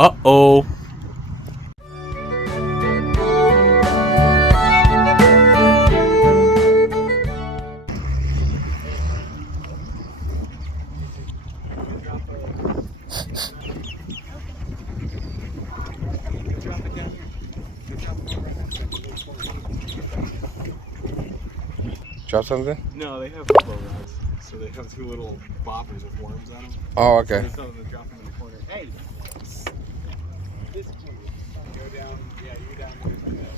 Uh-oh. Drop something? No, they have elbow rods. So they have two little boppers with worms on them. Oh, okay. So they drop them in the corner. Hey! This corner. Go down. Yeah, you go down there.